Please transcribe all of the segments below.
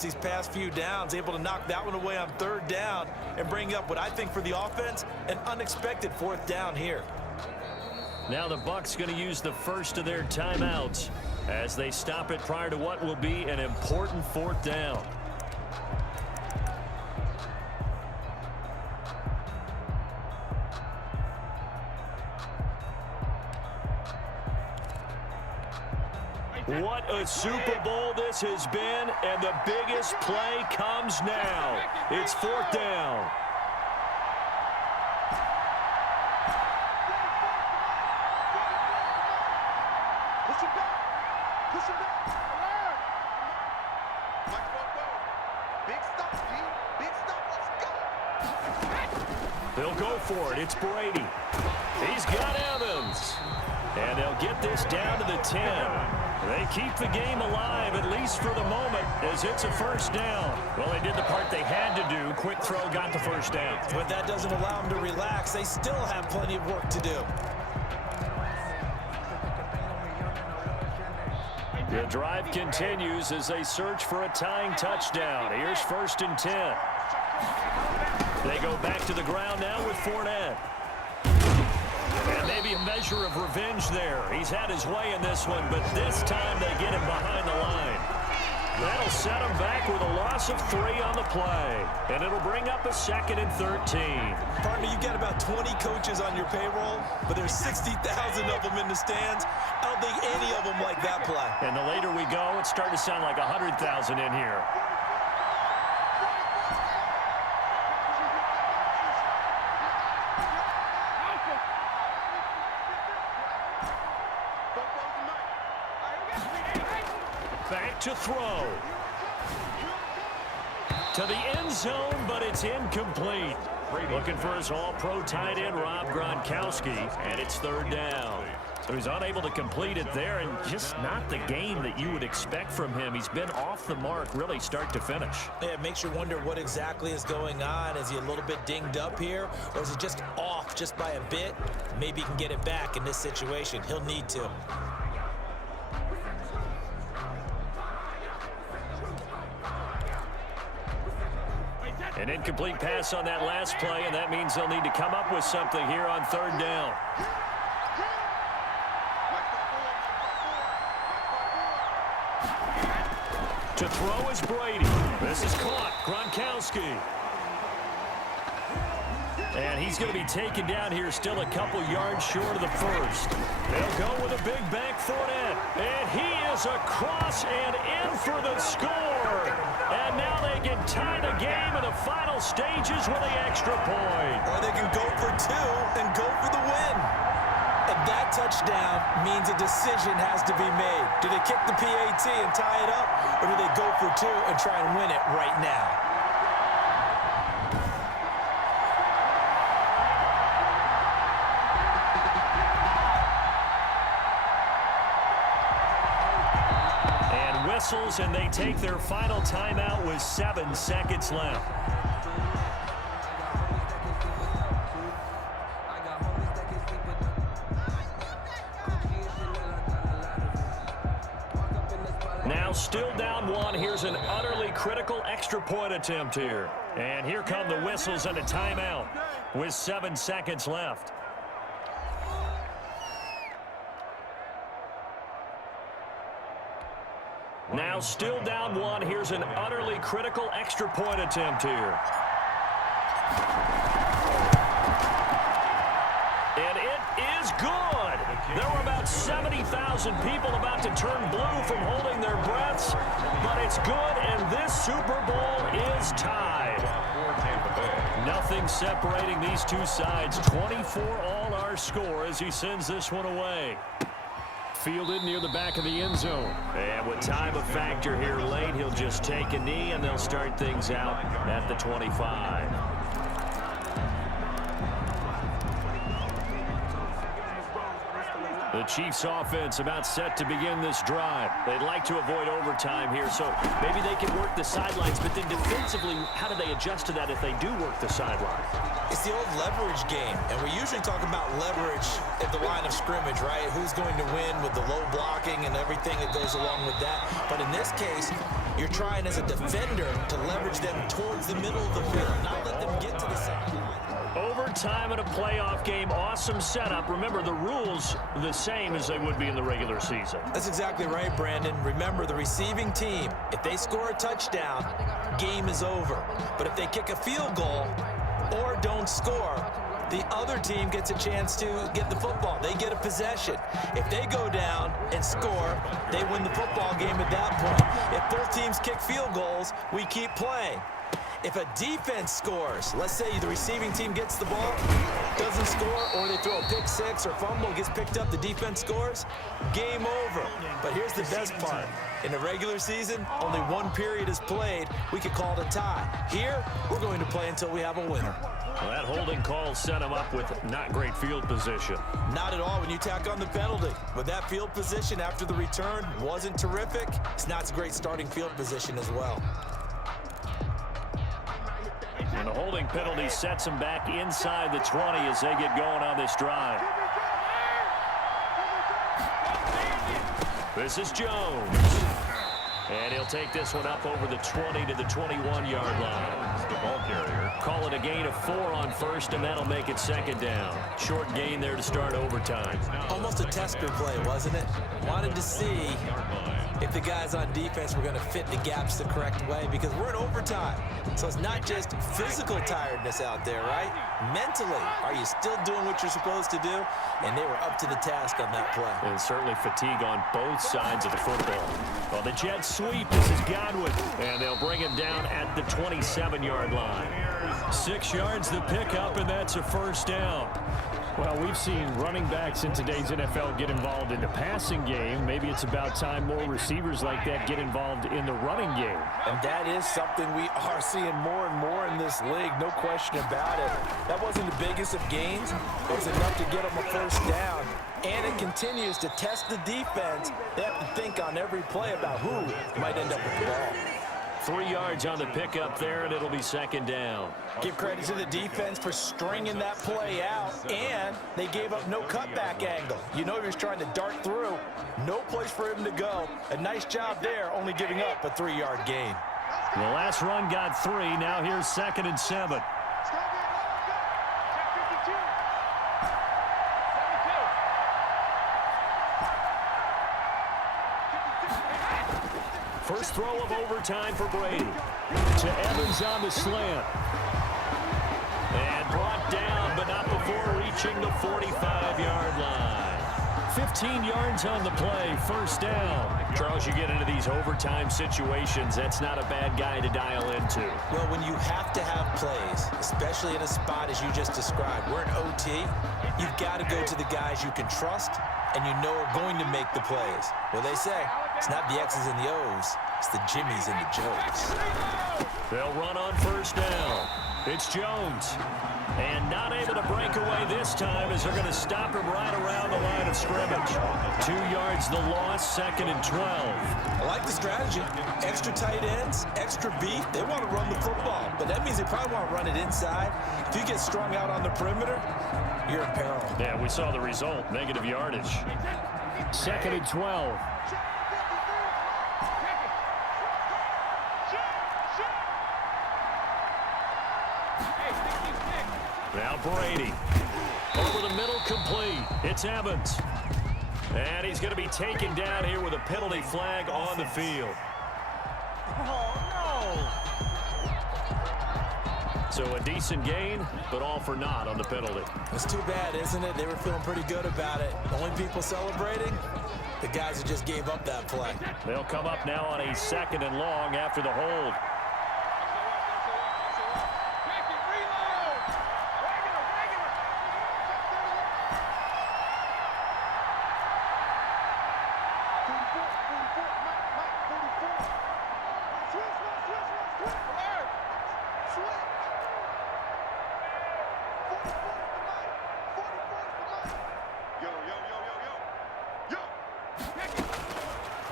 these past few downs, able to knock that one away on third down and bring up what I think for the offense, an unexpected fourth down here. Now the Bucs going to use the first of their timeouts as they stop it prior to what will be an important fourth down. What a Super Bowl this has been, and the biggest play comes now. It's fourth down. Push it back. Push it back. Big stop, G. Big stop. Let's go. They'll go for it. It's Brady. He's got Evans. And they'll get this down to the 10. They keep the game alive, at least for the moment, as it's a first down. Well, they did the part they had to do. Quick throw got the first down. But that doesn't allow them to relax. They still have plenty of work to do. The drive continues as they search for a tying touchdown. Here's 1st and 10. They go back to the ground now with Fournette. And maybe a measure of revenge there. He's had his way in this one, but this time they get him behind the line. That'll set him back with a loss of 3 on the play. And it'll bring up a 2nd and 13. Partner, you've got about 20 coaches on your payroll, but there's 60,000 of them in the stands. I don't think any of them like that play. And the later we go, it's starting to sound like 100,000 in here. Back to throw. To the end zone, but it's incomplete. Looking for his all-pro tight end, Rob Gronkowski, and it's 3rd down. So he's unable to complete it there, and just not the game that you would expect from him. He's been off the mark, really, start to finish. Yeah, it makes you wonder what exactly is going on. Is he a little bit dinged up here, or is it just off just by a bit? Maybe he can get it back in this situation. He'll need to. An incomplete pass on that last play, and that means they'll need to come up with something here on 3rd down. To throw is Brady. This is caught. Gronkowski. And he's going to be taken down here still a couple yards short of the first. They'll go with a big bank Fournette. And he is across and in for the score. And now they can tie the game in the final stages with the extra point. Or they can go for 2 and go for the win. And that touchdown means a decision has to be made. Do they kick the PAT and tie it up, or do they go for 2 and try and win it right now? And whistles, and they take their final timeout with 7 seconds left. Now still down 1. Here's an utterly critical extra point attempt here. And here come the whistles and a timeout with 7 seconds left. Now still down 1. Here's an utterly critical extra point attempt here. And it is good. There were about 70,000 people about to turn blue from holding their breaths, but it's good, and this Super Bowl is tied. Nothing separating these two sides. 24 all our score as he sends this one away. Fielded near the back of the end zone. And with time a factor here late, he'll just take a knee, and they'll start things out at the 25. The Chiefs offense about set to begin this drive. They'd like to avoid overtime here, so maybe they can work the sidelines, but then defensively, how do they adjust to that if they do work the sideline? It's the old leverage game, and we usually talk about leverage at the line of scrimmage, right? Who's going to win with the low blocking and everything that goes along with that. But in this case, You're trying as a defender to leverage them towards the middle of the field, not let them get to the sideline. Overtime in a playoff game, awesome setup. Remember, the rules the same as they would be in the regular season. That's exactly right, Brandon. Remember, the receiving team, if they score a touchdown, game is over. But if they kick a field goal or don't score, the other team gets a chance to get the football. They get a possession. If they go down and score, they win the football game at that point. If both teams kick field goals, we keep playing. If a defense scores, let's say the receiving team gets the ball, doesn't score, or they throw a pick six or fumble, gets picked up, the defense scores, game over. But here's the best part. In the regular season, only one period is played. We could call it a tie. Here, we're going to play until we have a winner. Well, that holding call set him up with not great field position. Not at all when you tack on the penalty. But that field position after the return wasn't terrific. It's not a great starting field position as well. And the holding penalty sets them back inside the 20 as they get going on this drive. This is Jones. And he'll take this one up over the 20 to the 21-yard line. The ball carrier. Call it a gain of 4 on first, and that'll make it second down. Short gain there to start overtime. Almost a tester play, wasn't it? Wanted to see if the guys on defense were going to fit the gaps the correct way, because we're in overtime. So it's not just physical tiredness out there, right? Mentally, are you still doing what you're supposed to do? And they were up to the task on that play. And certainly fatigue on both sides of the football. Well, the Jets sweep. This is Godwin. And they'll bring him down at the 27-yard line. 6 yards the pickup, and that's a first down. Well, we've seen running backs in today's NFL get involved in the passing game. Maybe it's about time more receivers like that get involved in the running game. And that is something we are seeing more and more in this league, no question about it. That wasn't the biggest of gains. It was enough to get them a first down. And it continues to test the defense. They have to think on every play about who might end up with the ball. 3 yards on the pickup there, and it'll be second down. Give credit to the defense for stringing that play out, and they gave up no cutback angle. You know he was trying to dart through. No place for him to go. A nice job there, only giving up a 3-yard gain. The last run got 3. Now here's 2nd and 7. First throw of overtime for Brady. To Evans on the slant. And brought down, but not before reaching the 45-yard line. 15 yards on the play, first down. Charles, you get into these overtime situations, that's not a bad guy to dial into. Well, when you have to have plays, especially in a spot as you just described, we're in OT, you've got to go to the guys you can trust and you know are going to make the plays. Well, they say, it's not the X's and the O's, it's the Jimmies and the Joes. They'll run on first down. It's Jones. And not able to break away this time as they're going to stop him right around the line of scrimmage. 2 yards the loss, 2nd and 12. I like the strategy. Extra tight ends, extra beef. They want to run the football, but that means they probably want to run it inside. If you get strung out on the perimeter, you're in peril. Yeah, we saw the result, negative yardage. 2nd and 12. Now Brady. Over the middle, complete. It's Evans. And he's going to be taken down here with a penalty flag on the field. So a decent gain, but all for naught on the penalty. It's too bad, isn't it? They were feeling pretty good about it. The only people celebrating, the guys who just gave up that play. They'll come up now on a 2nd and long after the hold.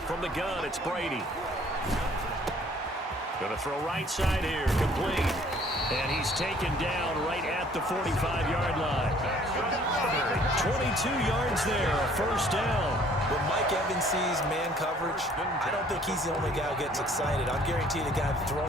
From the gun, it's Brady. Going to throw right side here, complete. And he's taken down right at the 45-yard line. 22 yards there, a first down. When Mike Evans sees man coverage, I don't think he's the only guy who gets excited. I'll guarantee the guy throwing